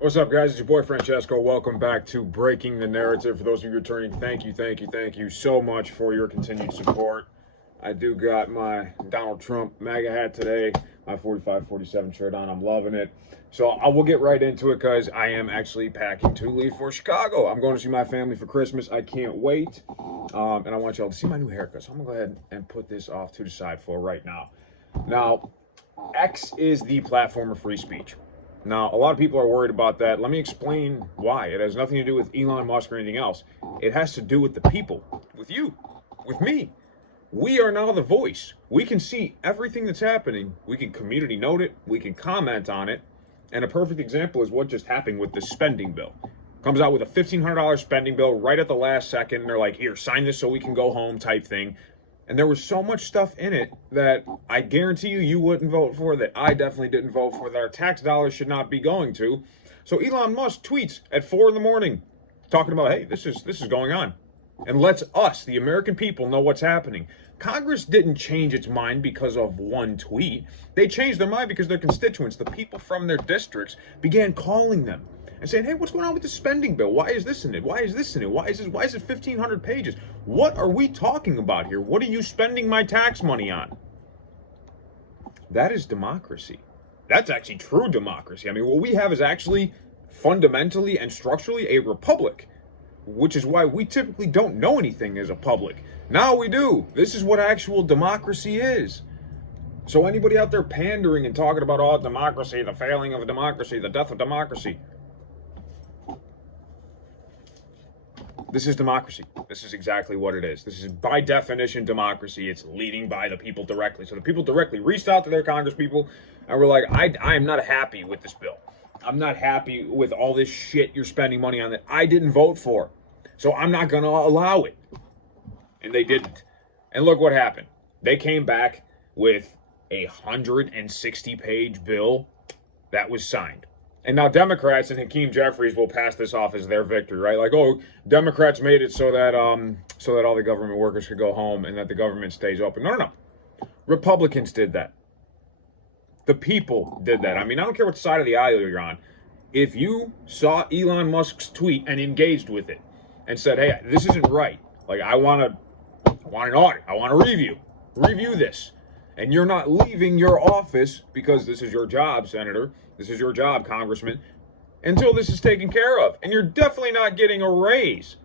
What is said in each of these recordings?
What's up, guys? It's your boy Francesco. Welcome back to Breaking the Narrative. For those of you returning, thank you so much for your continued support. I do got my Donald Trump MAGA hat today, my 45-47 shirt on. I'm loving it. So I will get right into it because I am actually packing to leave for Chicago. I'm going to see my family for Christmas. I can't wait. And I want y'all to see my new haircut. So I'm going to go ahead and put this off to the side for right now. Now, X is the platform of free speech. Now, a lot of people are worried about that. Let me explain why. It has nothing to do with Elon Musk or anything else. It has to do with the people, with you, with me. We are now the voice. We can see everything that's happening. We can community note it. We can comment on it. And a perfect example is what just happened with the spending bill. Comes out with a $1,500 spending bill right at the last second. And they're like, here, sign this so we can go home type thing. And there was so much stuff in it that I guarantee you wouldn't vote for, that I definitely didn't vote for, that our tax dollars should not be going to. So Elon Musk tweets at 4 in the morning talking about, hey, this is going on. And lets us, the American people, know what's happening. Congress didn't change its mind because of one tweet. They changed their mind because their constituents, the people from their districts, began calling them and saying, hey, what's going on with the spending bill? Why is this in it? Why is this in it? Why is it 1,500 pages? What are we talking about here? What are you spending my tax money on? That is democracy. That's actually true democracy. I mean, what we have is actually fundamentally and structurally a republic, which is why we typically don't know anything as a public. Now we do. This is what actual democracy is. So anybody out there pandering and talking about, oh, democracy, the failing of democracy, the death of democracy, this is democracy. This is exactly what it is. This is, by definition, democracy. It's leading by the people directly. So the people directly reached out to their congresspeople and were like, I am not happy with this bill. I'm not happy with all this shit you're spending money on that I didn't vote for. So I'm not going to allow it. And they didn't. And look what happened. They came back with a 160-page bill that was signed. And now Democrats and Hakeem Jeffries will pass this off as their victory, right? Like, oh, Democrats made it so that all the government workers could go home and that the government stays open. No. Republicans did that. The people did that. I mean, I don't care what side of the aisle you're on. If you saw Elon Musk's tweet and engaged with it and said, hey, this isn't right. Like, I want an audit. I want a review. Review this. And you're not leaving your office because this is your job, Senator. This is your job, Congressman, until this is taken care of. And you're definitely not getting a raise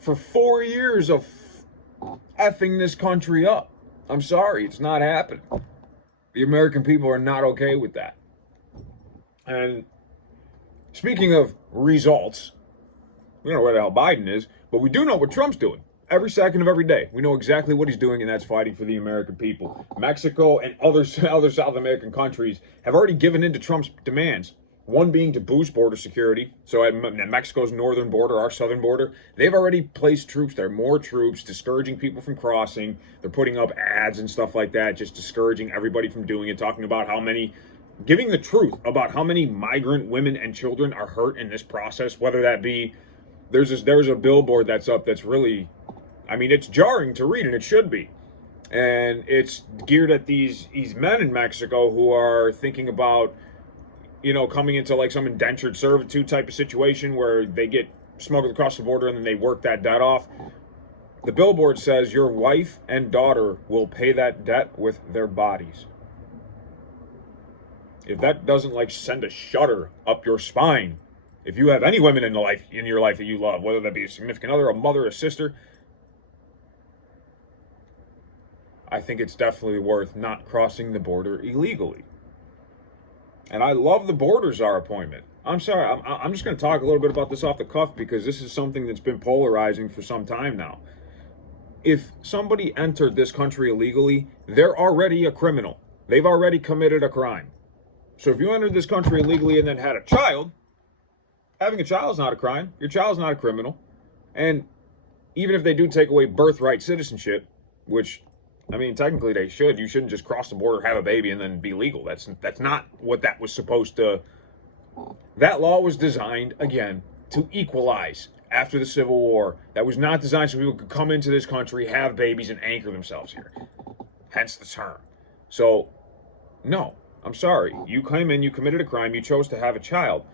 for 4 years of effing this country up. I'm sorry, it's not happening. The American people are not okay with that. And speaking of results, we don't know where the hell Biden is, but we do know what Trump's doing. Every second of every day, we know exactly what he's doing, and that's fighting for the American people. Mexico and other South American countries have already given in to Trump's demands. One being to boost border security. So at Mexico's northern border, our southern border, they've already placed troops there, more troops, discouraging people from crossing. They're putting up ads and stuff like that, just discouraging everybody from doing it, talking about giving the truth about how many migrant women and children are hurt in this process, whether that be, there's a billboard that's up that's really, I mean, it's jarring to read, and it should be. And it's geared at these men in Mexico who are thinking about, coming into like some indentured servitude type of situation where they get smuggled across the border and then they work that debt off. The billboard says your wife and daughter will pay that debt with their bodies. If that doesn't send a shudder up your spine, if you have any women in your life that you love, whether that be a significant other, a mother, a sister, I think it's definitely worth not crossing the border illegally. And I love the border czar appointment. I'm sorry, I'm just going to talk a little bit about this off the cuff because this is something that's been polarizing for some time now. If somebody entered this country illegally, they're already a criminal. They've already committed a crime. So if you entered this country illegally and then had a child, having a child is not a crime. Your child's not a criminal. And even if they do take away birthright citizenship, which, I mean, technically they should. You shouldn't just cross the border, have a baby, and then be legal. That's not what that was supposed to. That law was designed, again, to equalize after the Civil War. That was not designed so people could come into this country, have babies, and anchor themselves here. Hence the term. So, no, I'm sorry. You came in, you committed a crime, you chose to have a child.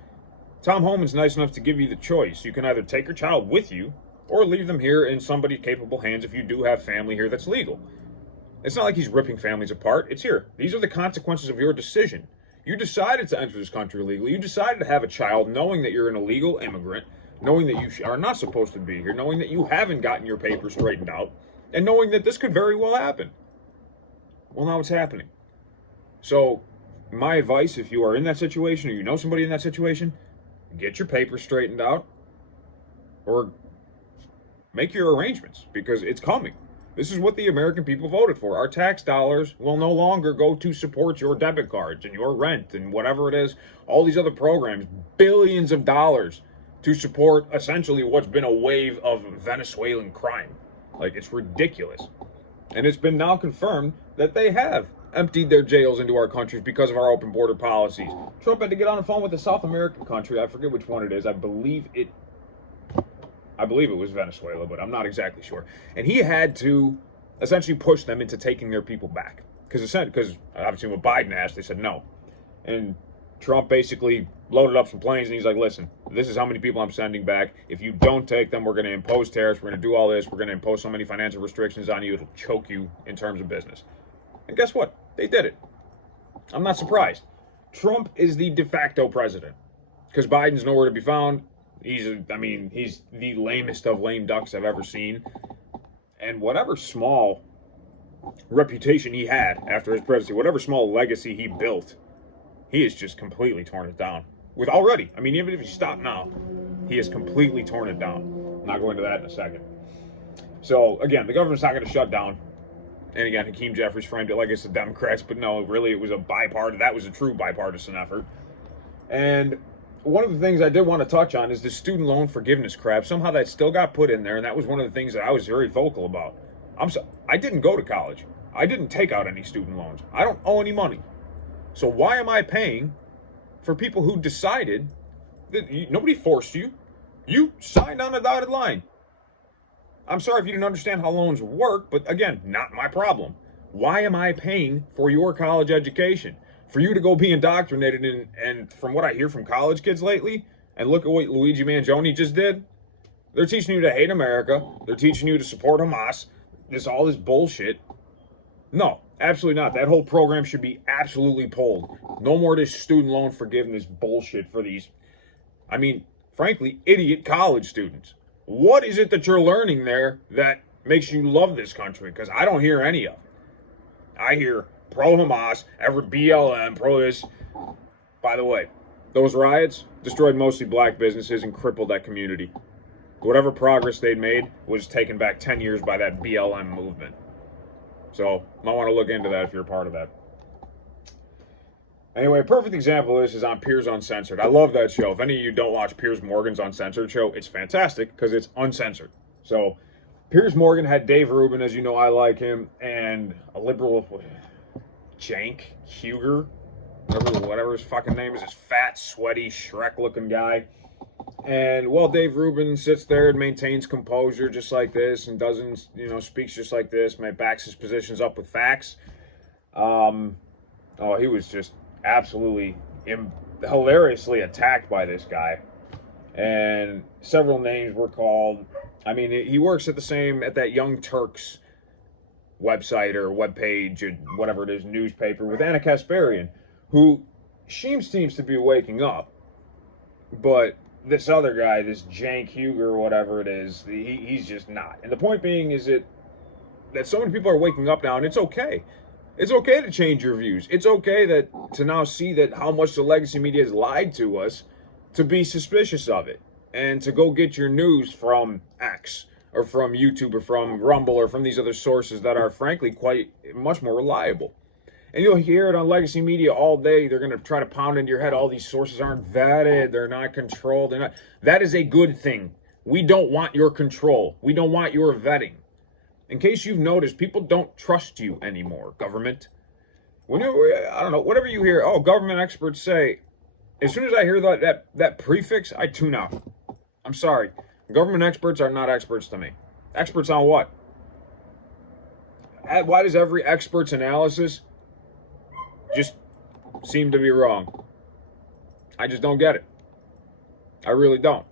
Tom Homan's nice enough to give you the choice. You can either take your child with you or leave them here in somebody's capable hands if you do have family here that's legal. It's not like he's ripping families apart. It's here. These are the consequences of your decision. You decided to enter this country illegally. You decided to have a child knowing that you're an illegal immigrant, knowing that you are not supposed to be here, knowing that you haven't gotten your papers straightened out, and knowing that this could very well happen. Well, now it's happening. So, my advice, if you are in that situation or you know somebody in that situation, get your papers straightened out or make your arrangements because it's coming. This is what the American people voted for. Our tax dollars will no longer go to support your debit cards and your rent and whatever it is, all these other programs, billions of dollars to support essentially what's been a wave of Venezuelan crime. Like, it's ridiculous. And it's been now confirmed that they have emptied their jails into our countries because of our open border policies. Trump had to get on the phone with a South American country. I forget which one it is. I believe it was Venezuela, but I'm not exactly sure. And he had to essentially push them into taking their people back. Because obviously what Biden asked, they said no. And Trump basically loaded up some planes and he's like, listen, this is how many people I'm sending back. If you don't take them, we're going to impose tariffs. We're going to do all this. We're going to impose so many financial restrictions on you, it'll choke you in terms of business. And guess what? They did it. I'm not surprised. Trump is the de facto president because Biden's nowhere to be found. He's the lamest of lame ducks I've ever seen. And whatever small reputation he had after his presidency, whatever small legacy he built, he has just completely torn it down. Even if you stop now, he has completely torn it down. I'm not going to that in a second. So, again, the government's not going to shut down. And again, Hakeem Jeffries framed it like it's the Democrats, but no, really it was that was a true bipartisan effort. And one of the things I did want to touch on is the student loan forgiveness crap. Somehow that still got put in there, and that was one of the things that I was very vocal about. I didn't go to college. I didn't take out any student loans. I don't owe any money. So why am I paying for people who decided that nobody forced you? You signed on a dotted line. I'm sorry if you didn't understand how loans work, but again, not my problem. Why am I paying for your college education? For you to go be indoctrinated in, and from what I hear from college kids lately, and look at what Luigi Mangione just did, they're teaching you to hate America. They're teaching you to support Hamas. All this bullshit. No, absolutely not. That whole program should be absolutely pulled. No more of this student loan forgiveness bullshit for these, frankly, idiot college students. What is it that you're learning there that makes you love this country? Because I don't hear any of it. I hear pro-Hamas, ever BLM, pro this. By the way, those riots destroyed mostly black businesses and crippled that community. Whatever progress they'd made was taken back 10 years by that BLM movement. So, might want to look into that if you're a part of that. Anyway, a perfect example of this is on Piers Uncensored. I love that show. If any of you don't watch Piers Morgan's Uncensored show, it's fantastic because it's uncensored. So, Piers Morgan had Dave Rubin, as you know, I like him, and a liberal, Cenk Uygur, whatever his fucking name is, this fat, sweaty, Shrek-looking guy. And while Dave Rubin sits there and maintains composure just like this and doesn't, speaks just like this, backs his positions up with facts, he was just absolutely hilariously attacked by this guy. And several names were called. He works at that Young Turks website or webpage or whatever it is, newspaper, with Anna Kasparian, who seems to be waking up. But this other guy, this Cenk Uygur or whatever it is, he's just not. And the point being is that so many people are waking up now, and it's okay. It's okay to change your views. It's okay to now see that how much the legacy media has lied to us, to be suspicious of it, and to go get your news from X or from YouTube or from Rumble or from these other sources that are frankly quite much more reliable. And you'll hear it on legacy media all day. They're going to try to pound into your head, all these sources aren't vetted, they're not controlled. That is a good thing. We don't want your control. We don't want your vetting. In case you've noticed, people don't trust you anymore, government. Whatever you hear, government experts say, as soon as I hear that prefix, I tune out. I'm sorry. Government experts are not experts to me. Experts on what? Why does every expert's analysis just seem to be wrong? I just don't get it. I really don't.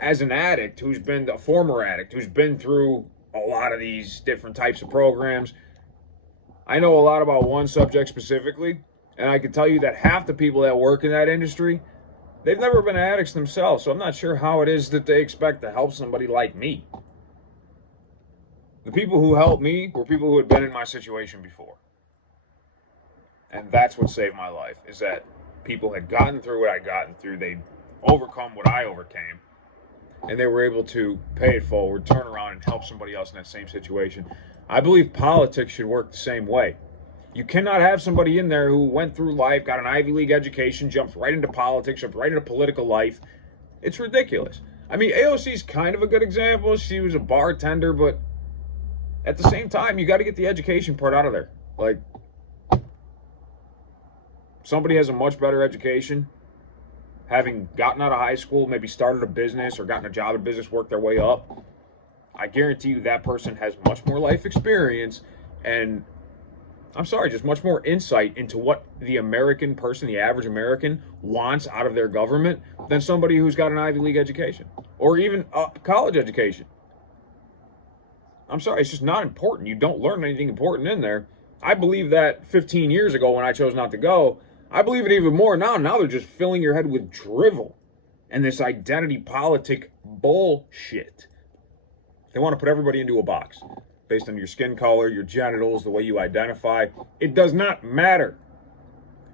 As an addict who's been a former addict, who's been through a lot of these different types of programs, I know a lot about one subject specifically, and I can tell you that half the people that work in that industry, they've never been addicts themselves, so I'm not sure how it is that they expect to help somebody like me. The people who helped me were people who had been in my situation before. And that's what saved my life, is that people had gotten through what I'd gotten through, they'd overcome what I overcame, and they were able to pay it forward, turn around, and help somebody else in that same situation. I believe politics should work the same way. You cannot have somebody in there who went through life, got an Ivy League education, jumped right into politics, jumped right into political life. It's ridiculous. I mean, AOC's kind of a good example. She was a bartender, but at the same time, you got to get the education part out of there. Like, somebody has a much better education, having gotten out of high school, maybe started a business or gotten a job in business, worked their way up. I guarantee you that person has much more life experience and, I'm sorry, just much more insight into what the American person, the average American, wants out of their government than somebody who's got an Ivy League education or even a college education. I'm sorry, it's just not important. You don't learn anything important in there. I believe that 15 years ago when I chose not to go. I believe it even more now. Now they're just filling your head with drivel and this identity politic bullshit. They want to put everybody into a box based on your skin color, your genitals, the way you identify. It does not matter.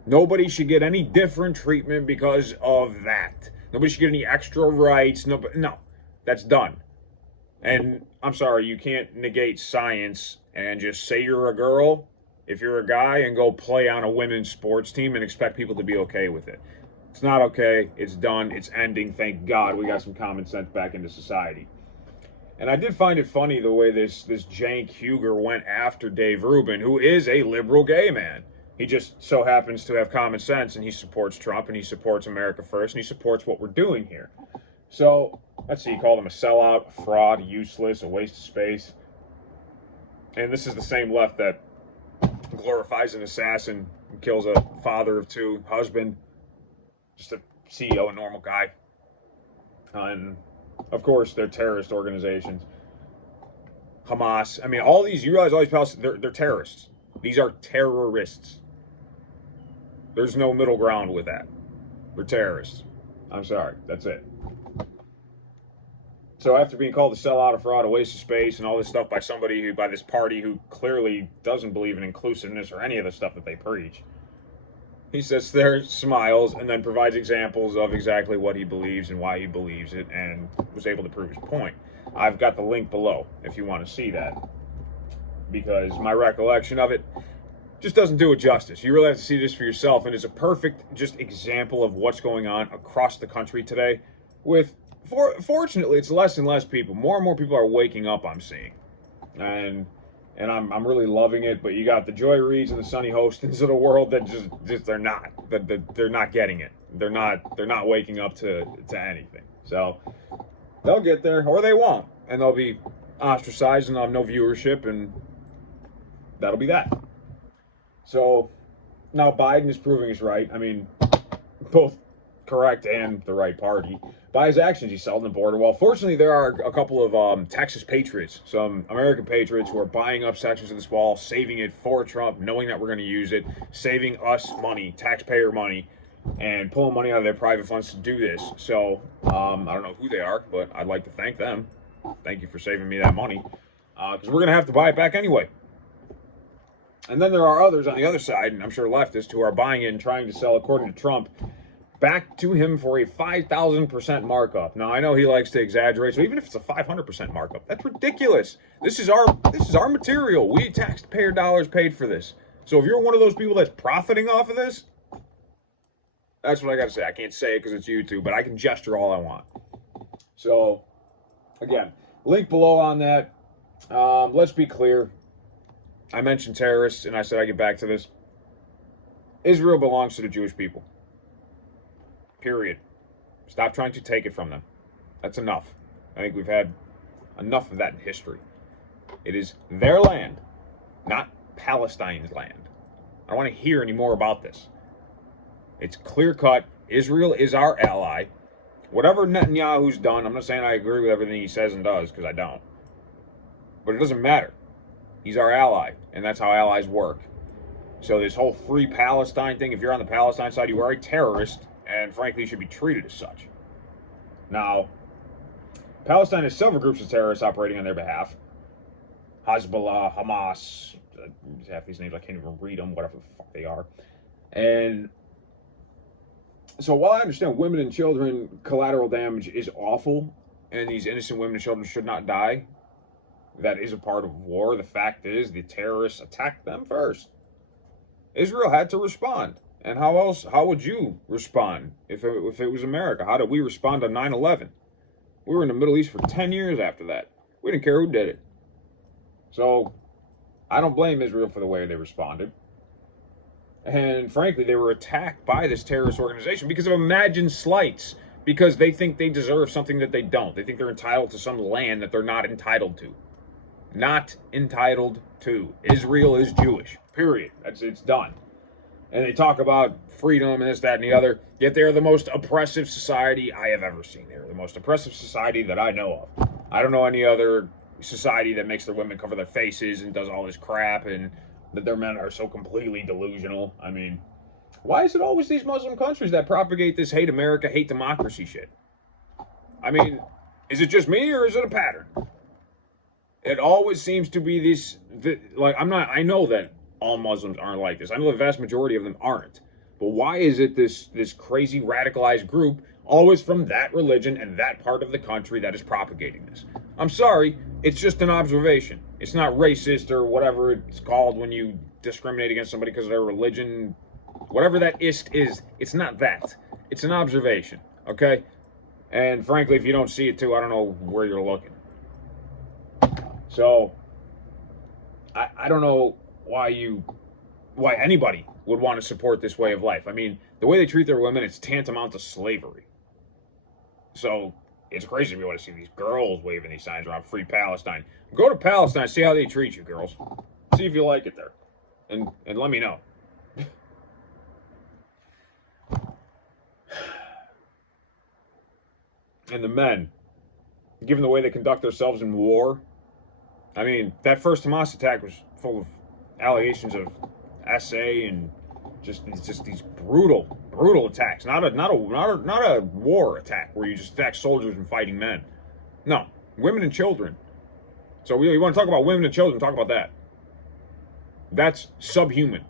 Nobody should get any different treatment because of that. Nobody should get any extra rights. No, that's done. And I'm sorry, you can't negate science and just say you're a girl if you're a guy and go play on a women's sports team and expect people to be okay with it. It's not okay. It's done. It's ending. Thank God we got some common sense back into society. And I did find it funny the way this Cenk Huger went after Dave Rubin, who is a liberal gay man. He just so happens to have common sense, and he supports Trump, and he supports America first, and he supports what we're doing here. So, let's see, he called him a sellout, a fraud, useless, a waste of space. And this is the same left that glorifies an assassin and kills a father of two, husband, just a CEO, a normal guy. And of course, they're terrorist organizations. Hamas. I mean, all these, you realize all these Palestinians, they're terrorists. These are terrorists. There's no middle ground with that. They're terrorists. I'm sorry. That's it. So after being called a sellout, a fraud, a waste of space, and all this stuff by somebody who, by this party who clearly doesn't believe in inclusiveness or any of the stuff that they preach, he sits there, smiles, and then provides examples of exactly what he believes and why he believes it, and was able to prove his point. I've got the link below if you want to see that, because my recollection of it just doesn't do it justice. You really have to see this for yourself, and it's a perfect just example of what's going on across the country today. Fortunately, it's less and less people. More and more people are waking up, I'm seeing. And I'm really loving it, but you got the Joy Reids and the Sonny Hostins of the world that just they're not getting it. They're not waking up to anything. So they'll get there, or they won't, and they'll be ostracized and they'll have no viewership, and that'll be that. So now Biden is proving he's right. I mean, both correct and the right party. By his actions, he's selling the border wall. Fortunately, there are a couple of Texas patriots, some American patriots who are buying up sections of this wall, saving it for Trump, knowing that we're going to use it, saving us money, taxpayer money, and pulling money out of their private funds to do this. So I don't know who they are, but I'd like to thank them. Thank you for saving me that money, because we're going to have to buy it back anyway. And then there are others on the other side, and I'm sure leftists, who are buying it and trying to sell, according to Trump, back to him for a 5,000% markup. Now, I know he likes to exaggerate, so even if it's a 500% markup, that's ridiculous. This is our material. We taxpayer dollars paid for this. So if you're one of those people that's profiting off of this, that's what I got to say. I can't say it because it's YouTube, but I can gesture all I want. So, again, link below on that. Let's be clear. I mentioned terrorists, and I said I'd get back to this. Israel belongs to the Jewish people. Period. Stop trying to take it from them. That's enough. I think we've had enough of that in history. It is their land, not Palestine's land. I don't want to hear any more about this. It's clear cut. Israel is our ally. Whatever Netanyahu's done, I'm not saying I agree with everything he says and does, because I don't. But it doesn't matter. He's our ally, and that's how allies work. So this whole free Palestine thing, if you're on the Palestine side, you are a terrorist, and frankly, you should be treated as such. Now, Palestine has several groups of terrorists operating on their behalf. Hezbollah, Hamas, half these names, I can't even read them, whatever the fuck they are. And so while I understand women and children collateral damage is awful, and these innocent women and children should not die, that is a part of war. The fact is the terrorists attacked them first. Israel had to respond. And how would you respond if it was America? How did we respond to 9/11? We were in the Middle East for 10 years after that. We didn't care who did it. So I don't blame Israel for the way they responded. And frankly, they were attacked by this terrorist organization because of imagined slights, because they think they deserve something that they don't. They think they're entitled to some land that they're not entitled to. Not entitled to. Israel is Jewish. Period. It's done. And they talk about freedom and this, that, and the other, yet they are the most oppressive society I have ever seen. They're the most oppressive society that I know of. I don't know any other society that makes their women cover their faces and does all this crap, and that their men are so completely delusional. I mean, why is it always these Muslim countries that propagate this hate America, hate democracy shit? I mean, is it just me, or is it a pattern? It always seems to be I know that all Muslims aren't like this. I know the vast majority of them aren't. But why is it this crazy radicalized group always from that religion and that part of the country that is propagating this? I'm sorry, it's just an observation. It's not racist or whatever it's called when you discriminate against somebody because of their religion. Whatever that is, it's not that. It's an observation, okay? And frankly, if you don't see it too, I don't know where you're looking. So, I don't know why anybody would want to support this way of life. I mean, the way they treat their women, it's tantamount to slavery. So, it's crazy to me want to see these girls waving these signs around Free Palestine. Go to Palestine, see how they treat you, girls. See if you like it there. And let me know. And the men, given the way they conduct themselves in war, I mean, that first Hamas attack was full of allegations of SA and just these brutal attacks. Not a war attack where you just attack soldiers and fighting men. No, women and children. So you want to talk about women and children? Talk about that. That's subhuman,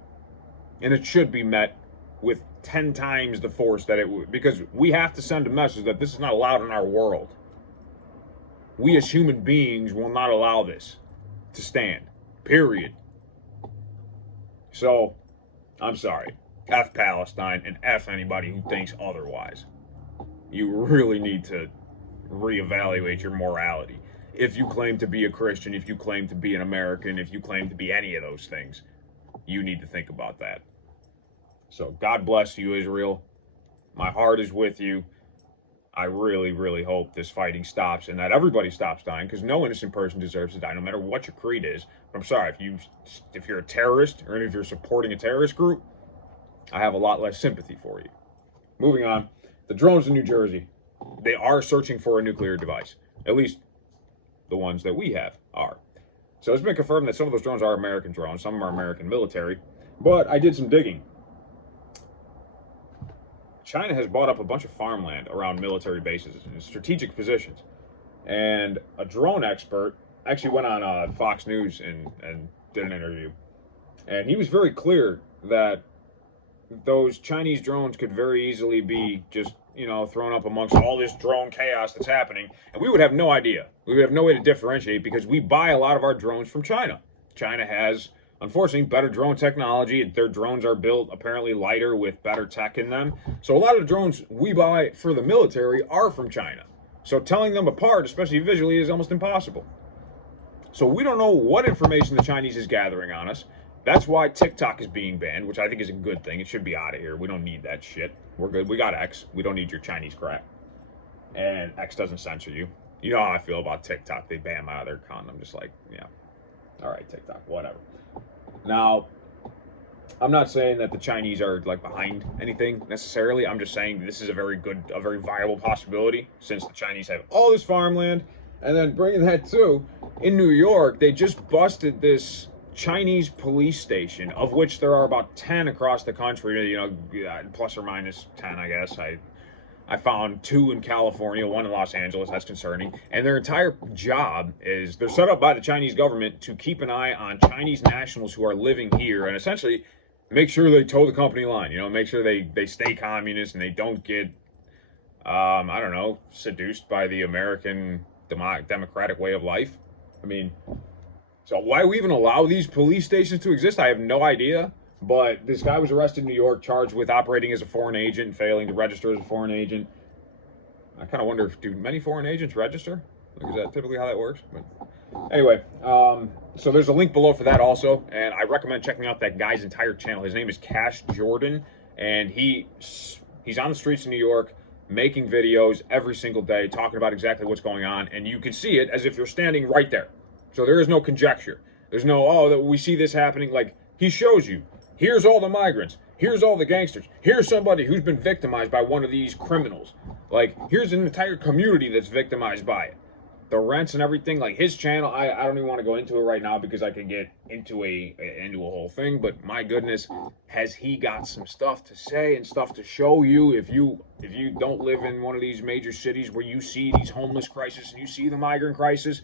and it should be met with 10 times the force that it would, because we have to send a message that this is not allowed in our world. We as human beings will not allow this to stand. Period. So, I'm sorry. F Palestine and F anybody who thinks otherwise. You really need to reevaluate your morality. If you claim to be a Christian, if you claim to be an American, if you claim to be any of those things, you need to think about that. So, God bless you, Israel. My heart is with you. I really, really hope this fighting stops and that everybody stops dying, because no innocent person deserves to die, no matter what your creed is. But I'm sorry, if you're a terrorist or if you're supporting a terrorist group, I have a lot less sympathy for you. Moving on, the drones in New Jersey, they are searching for a nuclear device. At least the ones that we have are. So it's been confirmed that some of those drones are American drones, some are American military. But I did some digging. China has bought up a bunch of farmland around military bases in strategic positions. And a drone expert actually went on Fox News and did an interview. And he was very clear that those Chinese drones could very easily be just, thrown up amongst all this drone chaos that's happening. And we would have no idea. We would have no way to differentiate, because we buy a lot of our drones from China. China has, unfortunately, better drone technology. Their drones are built apparently lighter with better tech in them. So a lot of the drones we buy for the military are from China. So telling them apart, especially visually, is almost impossible. So we don't know what information the Chinese is gathering on us. That's why TikTok is being banned, which I think is a good thing. It should be out of here. We don't need that shit. We're good. We got X. We don't need your Chinese crap. And X doesn't censor you. You know how I feel about TikTok. They ban them out of their account. I'm just like, yeah. All right, TikTok, whatever. Now, I'm not saying that the Chinese are like behind anything necessarily. I'm just saying this is a very viable possibility since the Chinese have all this farmland. And then bringing that too, in New York, they just busted this Chinese police station, of which there are about 10 across the country, you know, plus or minus 10, I guess. I found 2 in California, 1 in Los Angeles. That's concerning. And their entire job is they're set up by the Chinese government to keep an eye on Chinese nationals who are living here and essentially make sure they toe the company line, you know, make sure they stay communist and they don't get, I don't know, seduced by the American democratic way of life. I mean, so why we even allow these police stations to exist, I have no idea. But this guy was arrested in New York, charged with operating as a foreign agent, failing to register as a foreign agent. I kind of wonder if, do many foreign agents register? Like, is that typically how that works? But anyway, so there's a link below for that also, and I recommend checking out that guy's entire channel. His name is Cash Jordan, and he's on the streets of New York making videos every single day, talking about exactly what's going on, and you can see it as if you're standing right there. So there is no conjecture. There's no, oh, that we see this happening. Like, he shows you. Here's all the migrants. Here's all the gangsters. Here's somebody who's been victimized by one of these criminals. Like, here's an entire community that's victimized by it. The rents and everything, like his channel, I don't even want to go into it right now because I could get into a whole thing, but my goodness, has he got some stuff to say and stuff to show you if you don't live in one of these major cities where you see these homeless crises and you see the migrant crisis.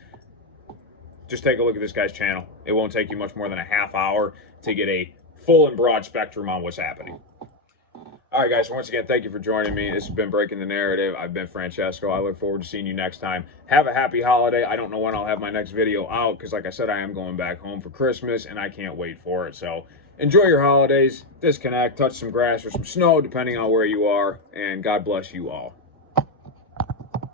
Just take a look at this guy's channel. It won't take you much more than a half hour to get a full and broad spectrum on what's happening. All right, guys, so once again, thank you for joining me. This has been Breaking the Narrative. I've been Francesco. I look forward to seeing you next time. Have a happy holiday. I don't know when I'll have my next video out because, like I said, I am going back home for Christmas, and I can't wait for it. So enjoy your holidays, disconnect, touch some grass or some snow, depending on where you are, and God bless you all.